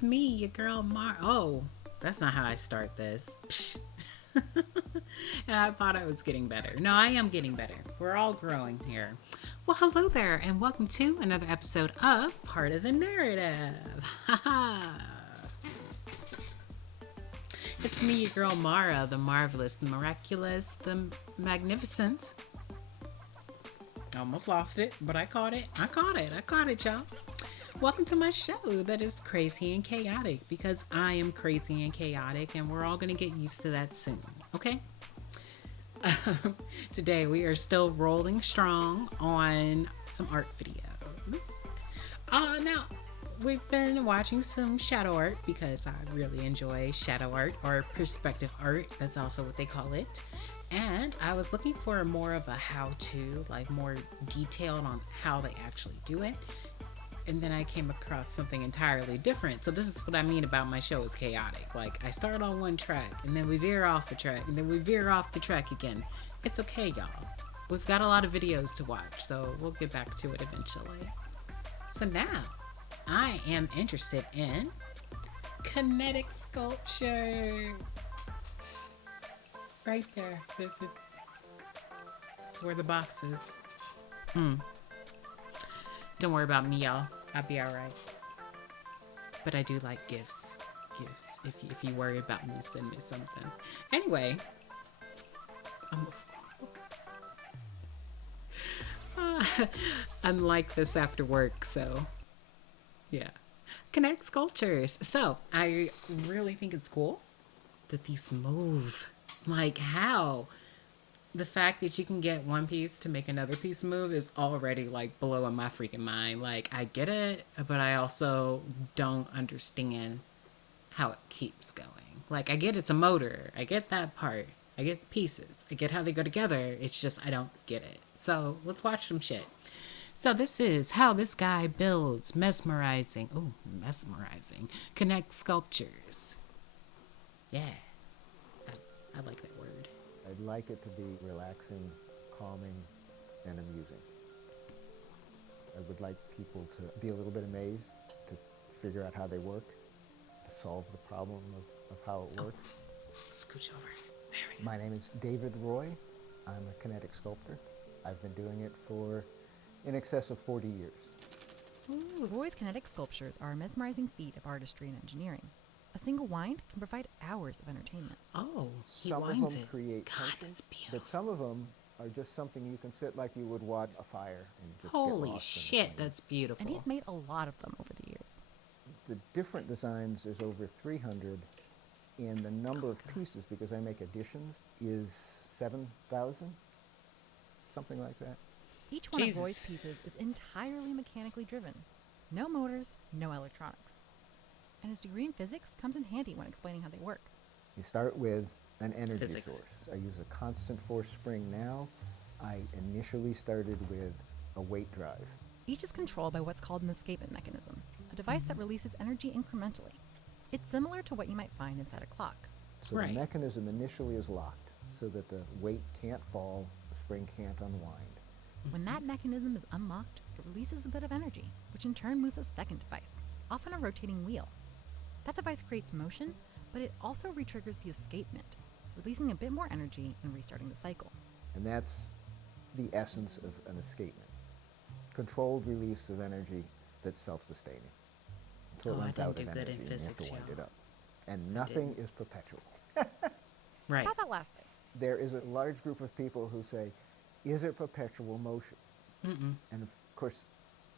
It's me, your girl Mar. Oh, that's not how I start this. Psh. I thought I was getting better. No, I am getting better. We're all growing here. Well, hello there, and welcome to another episode of Part of the Narrative. It's me, your girl Mara, the marvelous, the miraculous, the magnificent. I almost lost it, but I caught it. I caught it, y'all. Welcome to my show that is crazy and chaotic, because I am crazy and chaotic, and we're all going to get used to that soon, okay? Today we are still rolling strong on some art videos. Now, we've been watching some shadow art because I really enjoy shadow art, or perspective art. That's also what they call it. And I was looking for more of a how-to, like more detailed on how they actually do it. And then I came across something entirely different. So this is what I mean about my show is chaotic. Like, I start on one track, and then we veer off the track, and then we veer off the track again. It's okay, y'all. We've got a lot of videos to watch, so we'll get back to it eventually. So now, I am interested in kinetic sculpture. Right there. That's where the box is. Don't worry about me, y'all. I'll be alright. But I do like gifts. If you worry about me, send me something. Anyway. Unlike this after work, so yeah. Connect sculptures. So I really think it's cool that these move. Like, how? The fact that you can get one piece to make another piece move is already like blowing my freaking mind. Like, I get it, but I also don't understand how it keeps going. Like, I get it's a motor. I get that part. I get the pieces. I get how they go together. It's just I don't get it. So let's watch some shit. So this is how this guy builds mesmerizing connect sculptures. Yeah. I like that word. I'd like it to be relaxing, calming, and amusing. I would like people to be a little bit amazed, to figure out how they work, to solve the problem of how it works. Scooch over. There we go. My name is David Roy. I'm a kinetic sculptor. I've been doing it for in excess of 40 years. Roy's kinetic sculptures are a mesmerizing feat of artistry and engineering. A single wind can provide hours of entertainment. Oh, he Some winds of them it. create God, tension, that's beautiful. but some of them are just something you can sit like you would watch a fire and just Holy get lost in the shit, flame. that's beautiful. And he's made a lot of them over the years. The different designs is over 300, and the number of pieces, because I make editions, is 7,000, something like that. Each one Jesus. of Roy's pieces is entirely mechanically driven. No motors, no electronics. And his degree in physics comes in handy when explaining how they work. You start with an energy Physics. source. I use a constant force spring now. I initially started with a weight drive. Each is controlled by what's called an escapement mechanism, a device that releases energy incrementally. It's similar to what you might find inside a clock. So Right. the mechanism initially is locked so that the weight can't fall, the spring can't unwind. When that mechanism is unlocked, it releases a bit of energy, which in turn moves a second device, often a rotating wheel. That device creates motion, but it also retriggers the escapement, releasing a bit more energy and restarting the cycle. And that's the essence of an escapement. Controlled release of energy that's self-sustaining. Until it Oh, I runs don't out do of good in energy and you have physics, to wind y'all. it up. And nothing is perpetual. Right. How about that last thing? There is a large group of people who say, is it perpetual motion? Mm-mm. And of course,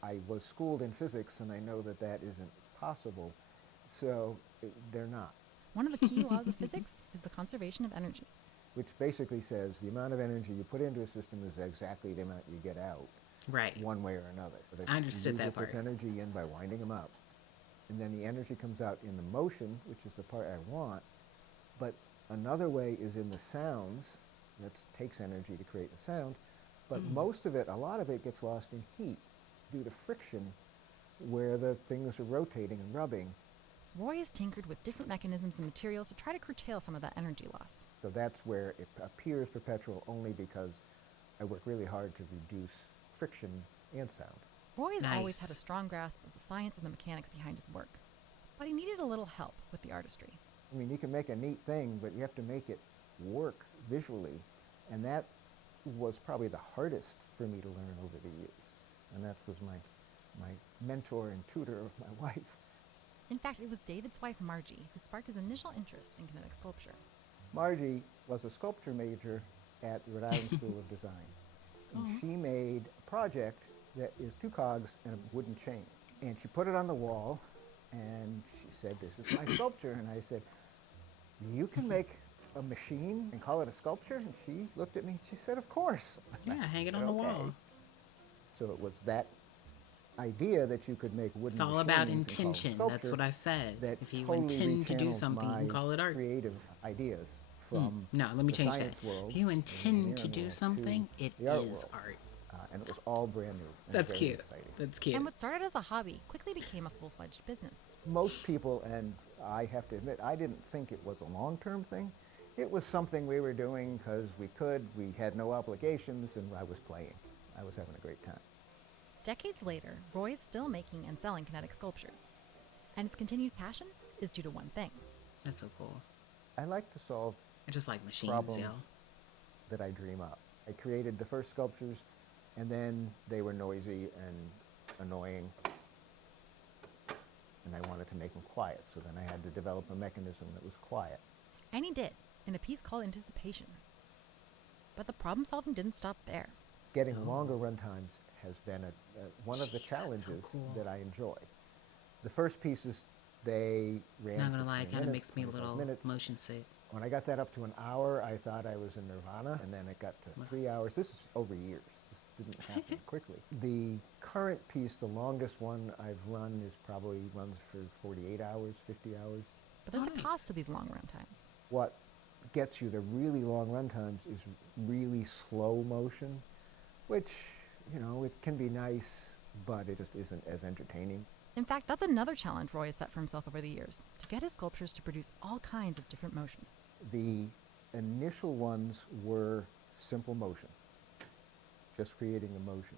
I was schooled in physics and I know that that isn't possible, so they're not. One of the key laws of physics is the conservation of energy. Which basically says the amount of energy you put into a system is exactly the amount you get out, Right. one way or another. But if I understood you that use part. puts energy in by winding them up, and then the energy comes out in the motion, which is the part I want, but another way is in the sounds, that takes energy to create the sound, but most of it, a lot of it gets lost in heat due to friction where the things are rotating and rubbing. Roy has tinkered with different mechanisms and materials to try to curtail some of that energy loss. So that's where it appears perpetual only because I work really hard to reduce friction and sound. Roy has always Nice. had a strong grasp of the science and the mechanics behind his work. but he needed a little help with the artistry. I mean, you can make a neat thing, but you have to make it work visually. And that was probably the hardest for me to learn over the years. And that was my mentor and tutor of my wife. In fact, it was David's wife, Margie, who sparked his initial interest in kinetic sculpture. Margie was a sculpture major at the Rhode Island School of Design. And she made a project that is 2 cogs and a wooden chain. And she put it on the wall, and she said, "This is my sculpture." And I said, "You can make a machine and call it a sculpture?" And she looked at me, she said, "Of course." Yeah, hang it on the wall. So it was that idea that you could make wooden It's all machines about and call them intention. sculpture That's what I said. that If you totally intend to do rechanneled something, you can my call it art. creative ideas from No, let me the change that. science world If you and intend to engineering do world something, to it the art is world. art. And it was all brand new. And That's very cute. exciting. That's cute. And what started as a hobby quickly became a full-fledged business. Most people, and I have to admit, I didn't think it was a long-term thing. It was something we were doing because we could. We had no obligations, and I was playing. I was having a great time. Decades later, Roy is still making and selling kinetic sculptures. And his continued passion is due to one thing. That's so cool. I like to solve I just like machines, problems yo. that I dream up. I created the first sculptures, and then they were noisy and annoying, and I wanted to make them quiet, so then I had to develop a mechanism that was quiet. And he did, in a piece called Anticipation. But the problem solving didn't stop there. Getting longer runtimes has been one of the Jeez, that's so challenges cool. that I enjoy. The first pieces, they ran Not for gonna lie, 20 it kind of minutes, makes me a 25 little minutes. motion sick. When I got that up to an hour, I thought I was in nirvana, and then it got to 3 hours. This is over years. This didn't happen quickly. The current piece, the longest one I've run, is probably runs for 48 hours, 50 hours. But there's Nice. a cost to these long run times. What gets you the really long run times is really slow motion, which, you know, it can be nice, but it just isn't as entertaining. In fact, that's another challenge Roy has set for himself over the years, to get his sculptures to produce all kinds of different motion. The initial ones were simple motion, just creating the motion.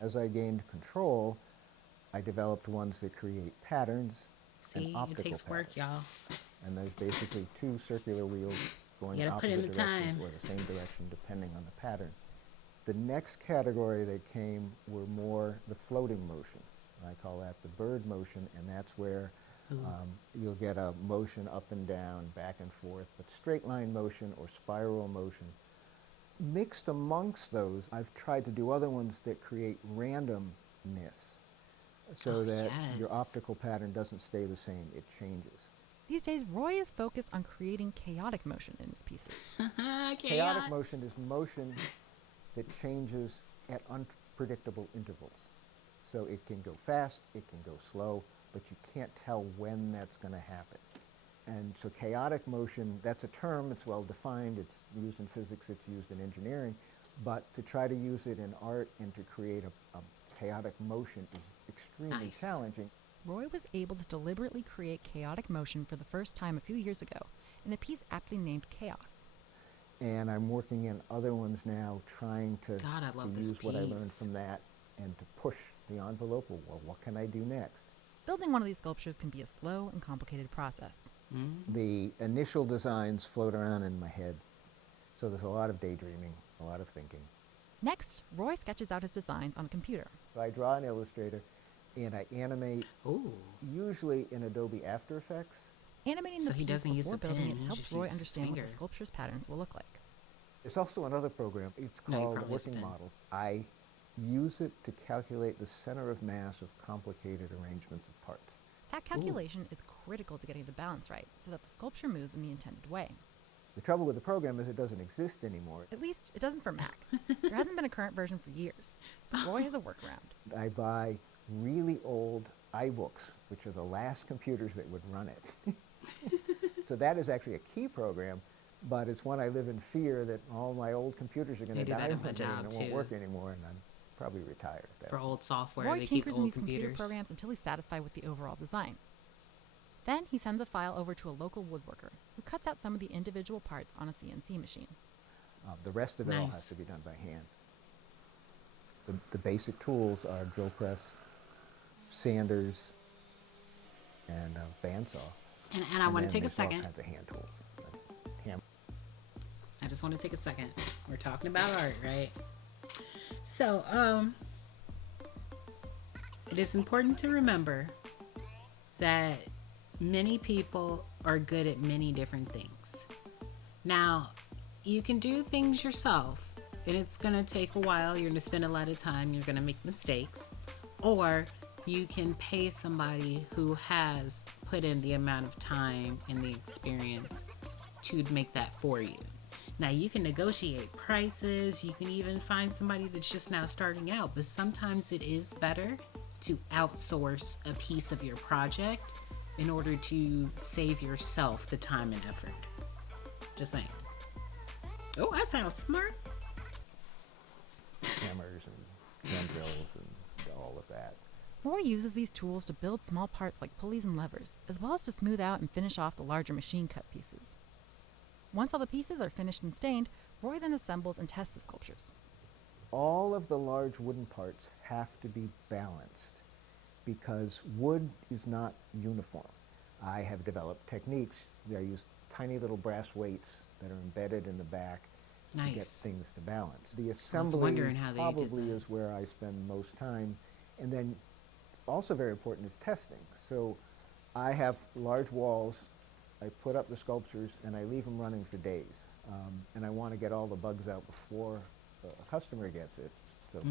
As I gained control, I developed ones that create patterns See, and it optical takes work, patterns. y'all. And there's basically 2 circular wheels going You gotta put opposite in the directions time. or the same direction depending on the pattern. The next category that came were more the floating motion. I call that the bird motion, and that's where you'll get a motion up and down, back and forth, but straight line motion or spiral motion. Mixed amongst those, I've tried to do other ones that create randomness so Oh, that your yes. optical pattern doesn't stay the same, it changes. These days, Roy is focused on creating chaotic motion in his pieces. Chaotic motion is motion that changes at unpredictable intervals. So it can go fast, it can go slow, but you can't tell when that's going to happen. And so chaotic motion, that's a term, it's well defined, it's used in physics, it's used in engineering, but to try to use it in art and to create a chaotic motion is extremely Nice. challenging. Roy was able to deliberately create chaotic motion for the first time a few years ago in a piece aptly named Chaos. And I'm working in other ones now, trying to, God, I to love this use what I learned piece. from that and to push the envelope. Well, what can I do next? Building one of these sculptures can be a slow and complicated process. The initial designs float around in my head, so there's a lot of daydreaming, a lot of thinking. Next, Roy sketches out his designs on a computer. So I draw in Illustrator, and I animate, Ooh. usually in Adobe After Effects. Animating So the he piece doesn't use before a building pen, it he helps just Roy uses his understand what the finger. sculpture's patterns will look like. There's also another program. It's No, you called probably use a Working pen. Model. I use it to calculate the center of mass of complicated arrangements of parts. That calculation is critical to getting the balance right so that the sculpture moves in the intended way. The trouble with the program is it doesn't exist anymore. At least, it doesn't for Mac. There hasn't been a current version for years. But Roy has a workaround. I buy really old iBooks, which are the last computers that would run it. So that is actually a key program, but it's one I live in fear that all my old computers are going They to do that die in one my day and job, it won't too. work anymore, and I'm probably retired at that For point. old software, Roy they keep tinkers in old these computer computers. programs until he's satisfied with the overall design. Then he sends a file over to a local woodworker who cuts out some of the individual parts on a CNC machine. The rest of it all has Nice. to be done by hand. The basic tools are drill press, sanders, and a bandsaw. And I want to take a there's all second. kinds of hand tools. I just want to take a second. We're talking about art, right? So, it is important to remember that many people are good at many different things. Now, you can do things yourself, and it's going to take a while. You're going to spend a lot of time. You're going to make mistakes. Or you can pay somebody who has put in the amount of time and the experience to make that for you. Now, you can negotiate prices. You can even find somebody that's just now starting out. But sometimes it is better to outsource a piece of your project in order to save yourself the time and effort. Just saying. Oh, that sounds smart. Hammers and hand drills and all of that. Roy uses these tools to build small parts like pulleys and levers, as well as to smooth out and finish off the larger machine cut pieces. Once all the pieces are finished and stained, Roy then assembles and tests the sculptures. All of the large wooden parts have to be balanced because wood is not uniform. I have developed techniques that I use tiny little brass weights that are embedded in the back to get Nice. things to balance. The I was assembly wondering how they did probably that. is where I spend most time. And then also very important is testing. So I have large walls. I put up the sculptures and I leave them running for days. And I want to get all the bugs out before a customer gets it. So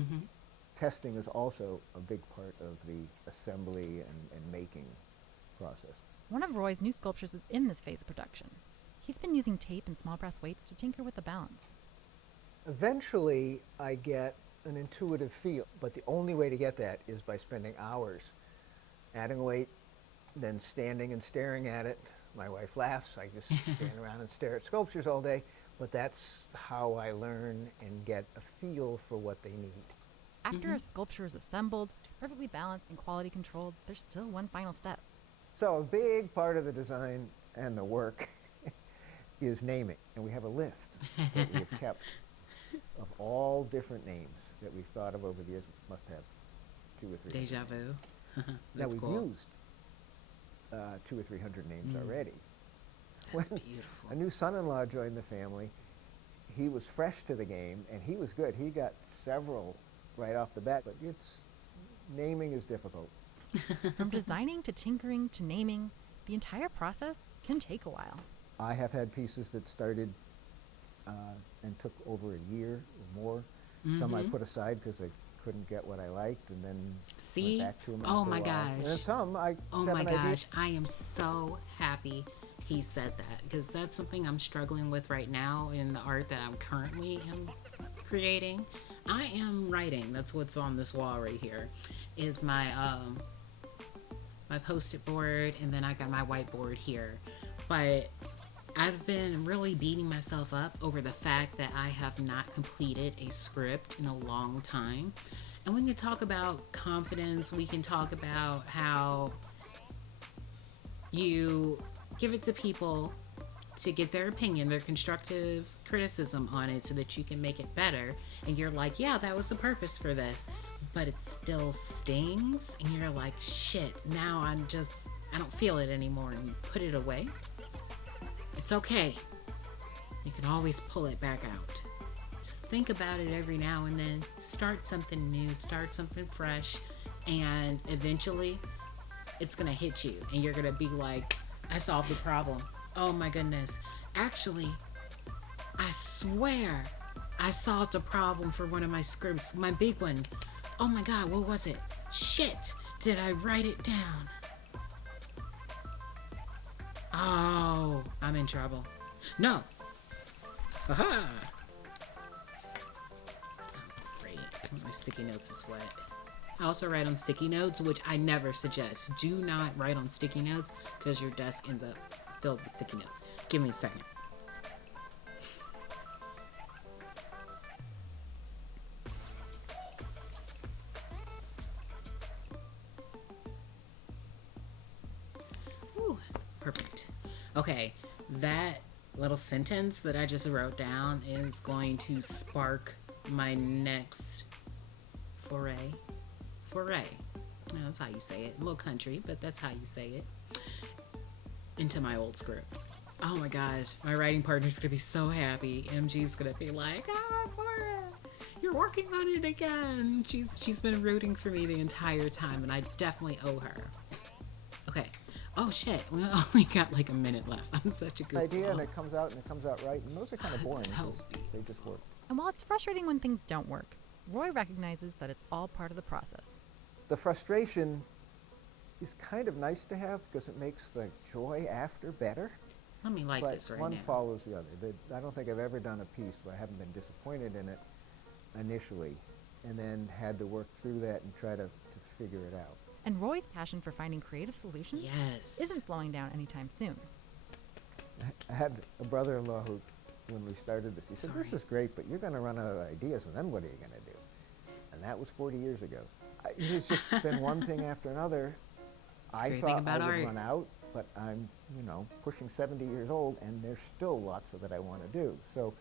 testing is also a big part of the assembly and making process. One of Roy's new sculptures is in this phase of production. He's been using tape and small brass weights to tinker with the balance. Eventually, I get an intuitive feel, but the only way to get that is by spending hours adding a weight, then standing and staring at it. My wife laughs. I just stand around and stare at sculptures all day, but that's how I learn and get a feel for what they need. After a sculpture is assembled, perfectly balanced and quality controlled, there's still one final step. So a big part of the design and the work is naming, and we have a list that we've kept of all different names that we've thought of over the years. We must have 200 or 300. Deja vu. Now That's we've cool. used 200 or 300 names already. That's When beautiful. a new son-in-law joined the family, he was fresh to the game, and he was good. He got several right off the bat, but naming is difficult. From designing to tinkering to naming, the entire process can take a while. I have had pieces that started and took over a year or more. Some I put aside because I couldn't get what I liked, and then See? went back to them. Oh after a my while. And then gosh. some I Oh have my an gosh, idea. I am so happy he said that, because that's something I'm struggling with right now in the art that I'm currently creating. I am writing. That's what's on this wall right here. Is my my post-it board, and then I got my whiteboard here. But I've been really beating myself up over the fact that I have not completed a script in a long time. And we can talk about confidence. We can talk about how you give it to people to get their opinion, their constructive criticism on it, so that you can make it better. And you're like, yeah, that was the purpose for this, but it still stings. And you're like, shit, now I don't feel it anymore. And you put it away. It's okay. You can always pull it back out. Just think about it every now and then. Start something new, start something fresh, and eventually it's gonna hit you and you're gonna be like, I solved the problem. Oh my goodness. Actually, I swear I solved a problem for one of my scripts, my big one. Oh my God, what was it? Shit, did I write it down? Oh, I'm in trouble. No. Aha. Oh, great. My sticky notes is wet. I also write on sticky notes, which I never suggest. Do not write on sticky notes because your desk ends up filled with sticky notes. Give me a second. Ooh, perfect. Okay, that little sentence that I just wrote down is going to spark my next foray. No, that's how you say it. A little country, but that's how you say it. into my old script. Oh my gosh, my writing partner's gonna be so happy. MG's gonna be like, Maura, you're working on it again. She's been rooting for me the entire time, and I definitely owe her. Okay. Oh shit, we only got like a minute left. I'm such a good idea, and it comes out right, and those are kind of boring. So they just work. And while it's frustrating when things don't work, Roy recognizes that it's all part of the process. The frustration is kind of nice to have because it makes the joy after better. Let me like this right now. One follows the other. I don't think I've ever done a piece where I haven't been disappointed in it initially, and then had to work through that and try to figure it out. And Roy's passion for finding creative solutions isn't slowing down anytime soon. I had a brother-in-law who, when we started this, he said, this is great, but you're going to run out of ideas, and then what are you going to do? And that was 40 years ago. It's just been one thing after another. I thought I would run out, but I'm, pushing 70 years old, and there's still lots of that I want to do. So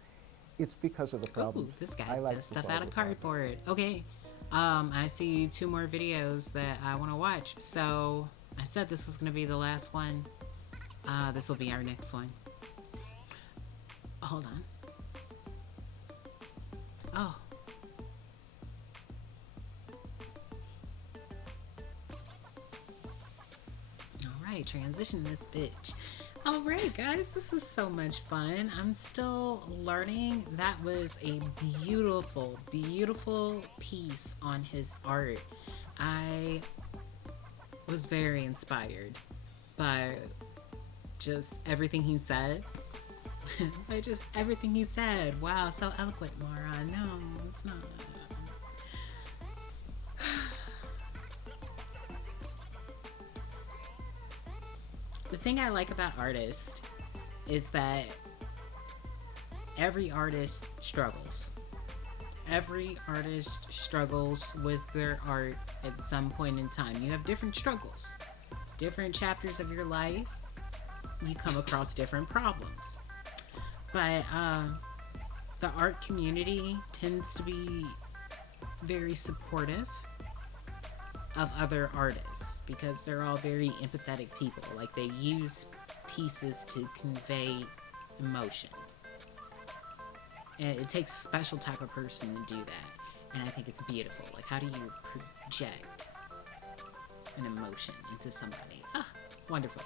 it's because of the problems. Ooh, this guy does stuff out of cardboard. Okay. I see 2 more videos that I want to watch. So I said this was going to be the last one. This will be our next one. Hold on. Oh. Alright, transition this bitch. Alright guys, this is so much fun. I'm still learning. That was a beautiful, beautiful piece on his art. I was very inspired by just everything he said. Everything he said. Wow, so eloquent, Maura. No, it's not. The thing I like about artists is that every artist struggles. Every artist struggles with their art at some point in time. You have different struggles. Different chapters of your life, you come across different problems. But the art community tends to be very supportive of other artists because they're all very empathetic people. Like, they use pieces to convey emotion. And it takes a special type of person to do that. And I think it's beautiful. Like, how do you project an emotion into somebody? Ah, wonderful.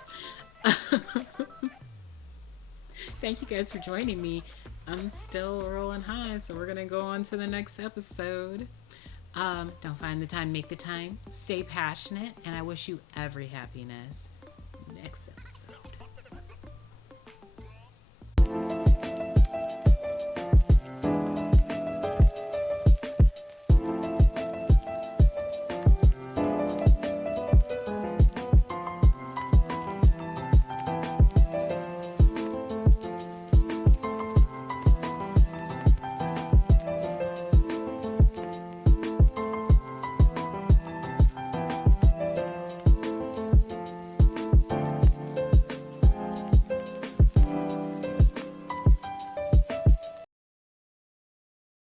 Thank you guys for joining me. I'm still rolling high, so we're gonna go on to the next episode. Don't find the time, make the time. Stay passionate, and I wish you every happiness. Next episode.